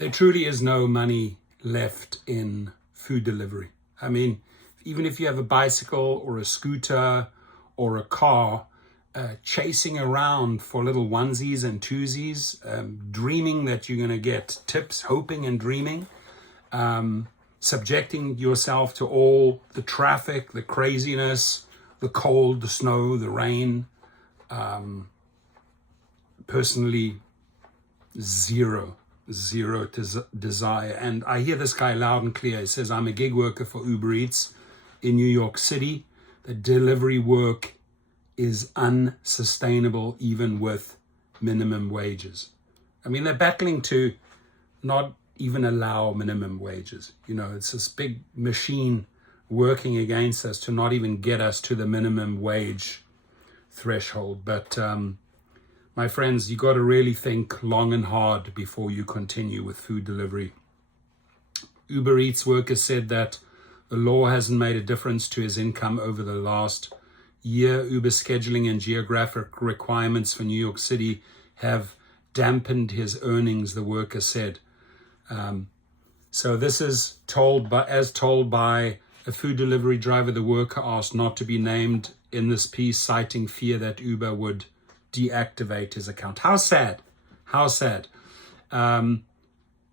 there truly is no money left in food delivery. I mean, even if you have a bicycle or a scooter or a car, chasing around for little onesies and twosies, dreaming that you're going to get tips, hoping and dreaming, subjecting yourself to all the traffic, the craziness, the cold, the snow, the rain. Personally, zero desire. And I hear this guy loud and clear. He says, I'm a gig worker for Uber Eats in New York City. The delivery work is unsustainable even with minimum wages. I mean, they're battling to not even allow minimum wages. You know, it's this big machine working against us to not even get us to the minimum wage threshold. But my friends, you got to really think long and hard before you continue with food delivery. Uber Eats workers said that the law hasn't made a difference to his income over the last year. Uber scheduling and geographic requirements for New York City have dampened his earnings, the worker said. So this is told by a food delivery driver. The worker asked not to be named in this piece, citing fear that Uber would deactivate his account. How sad. How sad.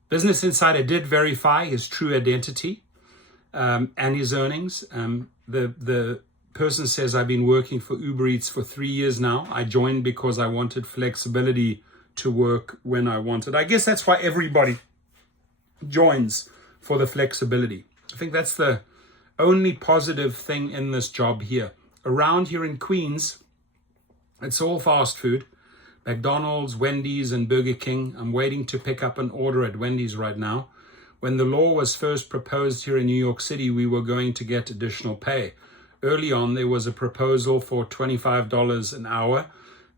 Business Insider did verify his true identity and his earnings. The person says, I've been working for Uber Eats for 3 years now. I joined because I wanted flexibility to work when I wanted. I guess that's why everybody joins, for the flexibility. I think that's the only positive thing in this job here. Around here in Queens, it's all fast food. McDonald's, Wendy's, and Burger King. I'm waiting to pick up an order at Wendy's right now. When the law was first proposed here in New York City, we were going to get additional pay. Early on, there was a proposal for $25 an hour.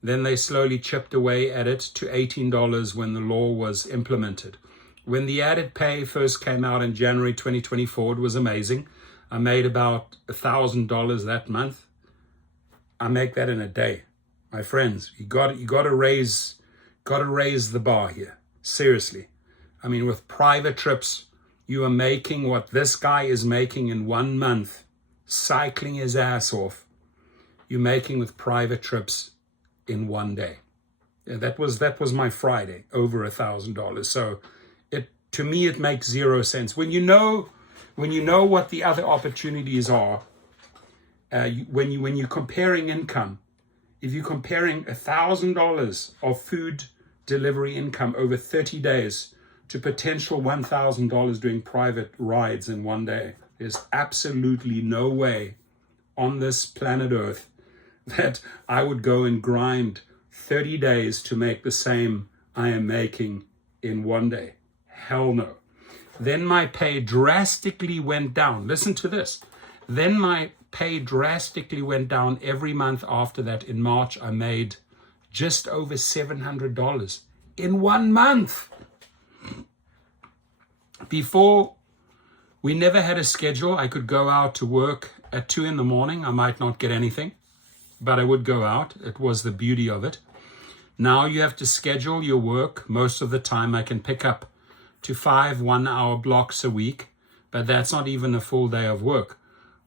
Then they slowly chipped away at it to $18 when the law was implemented. When the added pay first came out in January 2024, it was amazing. I made about $1,000 that month. I make that in a day. My friends, you got to raise the bar here. Seriously. I mean, with private trips, you are making what this guy is making in 1 month, cycling his ass off. You're making with private trips in 1 day. Yeah, that was my Friday, over $1,000. So to me, it makes zero sense. When you know what the other opportunities are, when you're comparing income, if you're comparing $1,000 of food delivery income over 30 days to potential $1,000 doing private rides in 1 day, there's absolutely no way on this planet Earth that I would go and grind 30 days to make the same I am making in 1 day. Hell no. Then my pay drastically went down. Listen to this. Then my pay drastically went down every month after that. In March, I made just over $700 in 1 month. Before, we never had a schedule. I could go out to work at 2 in the morning. I might not get anything, but I would go out. It was the beauty of it. Now you have to schedule your work. Most of the time I can pick up to 5 1-hour blocks a week, but that's not even a full day of work.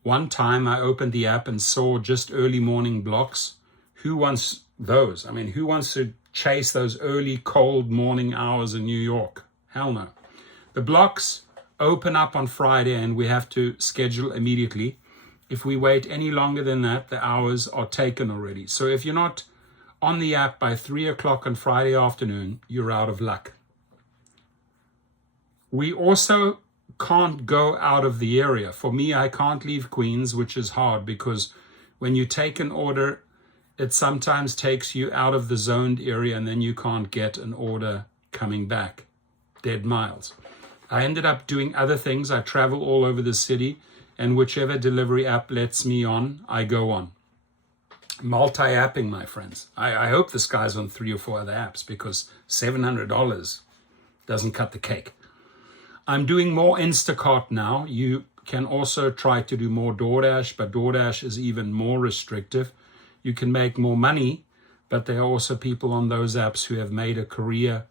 One time I opened the app and saw just early morning blocks. Who wants those? I mean, who wants to chase those early cold morning hours in New York? Hell no. The blocks open up on Friday and we have to schedule immediately. If we wait any longer than that, the hours are taken already. So if you're not on the app by 3 o'clock on Friday afternoon, you're out of luck. We also can't go out of the area. For me, I can't leave Queens, which is hard because when you take an order, it sometimes takes you out of the zoned area and then you can't get an order coming back. Dead miles. I ended up doing other things. I travel all over the city, and whichever delivery app lets me on, I go on. Multi-apping, my friends. I hope this guy's on 3 or 4 other apps because $700 doesn't cut the cake. I'm doing more Instacart now. You can also try to do more DoorDash, but DoorDash is even more restrictive. You can make more money, but there are also people on those apps who have made a career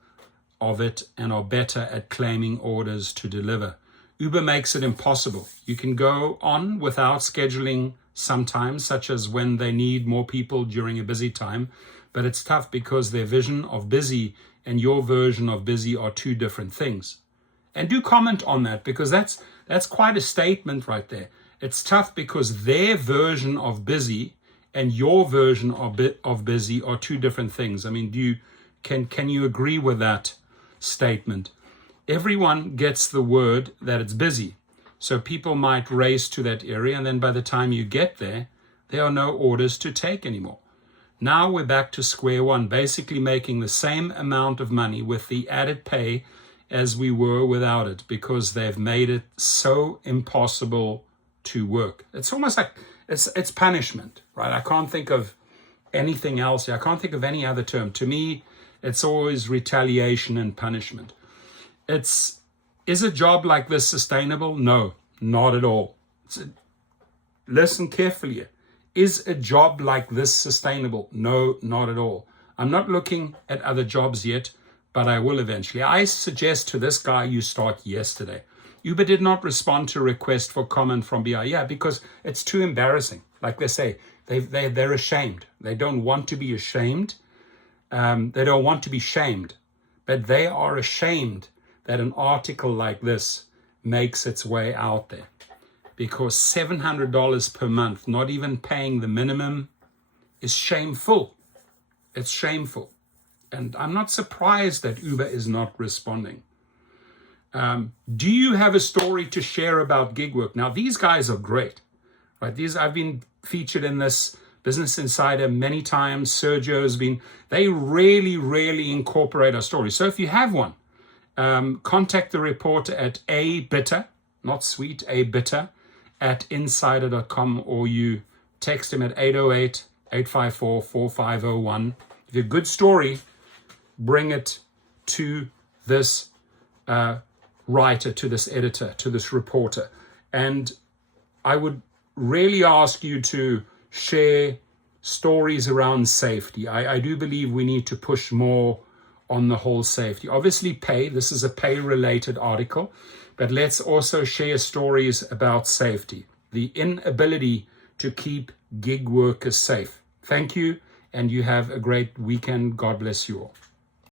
of it and are better at claiming orders to deliver. Uber makes it impossible. You can go on without scheduling sometimes, such as when they need more people during a busy time, but it's tough because their vision of busy and your version of busy are two different things. And do comment on that, because that's quite a statement right there. It's tough because their version of busy and your version of busy are two different things. I mean, can you agree with that statement? Everyone gets the word that it's busy. So people might race to that area, and then by the time you get there, there are no orders to take anymore. Now we're back to square one, basically making the same amount of money with the added pay as we were without it, because they've made it so impossible to work. It's almost like it's punishment, right? I can't think of anything else. I can't think of any other term. To me, it's always retaliation and punishment. Is a job like this sustainable? No, not at all. Listen carefully. Is a job like this sustainable? No, not at all. I'm not looking at other jobs yet, but I will eventually. I suggest to this guy you start yesterday. Uber did not respond to a request for comment from BI. Yeah, because it's too embarrassing. Like they say, they're ashamed. They don't want to be ashamed. They don't want to be shamed, but they are ashamed that an article like this makes its way out there, because $700 per month, not even paying the minimum, is shameful. It's shameful. And I'm not surprised that Uber is not responding. Do you have a story to share about gig work? Now, these guys are great, right? I've been featured in this Business Insider many times. Sergio's been, they really, really incorporate our stories. So if you have one, contact the reporter at abitter, not sweet, abitter, at insider.com, or you text him at 808-854-4501. If you have a good story, bring it to this writer, to this editor, to this reporter. And I would really ask you to share stories around safety. I do believe we need to push more on the whole safety. Obviously pay, this is a pay-related article, but let's also share stories about safety, the inability to keep gig workers safe. Thank you, and you have a great weekend. God bless you all.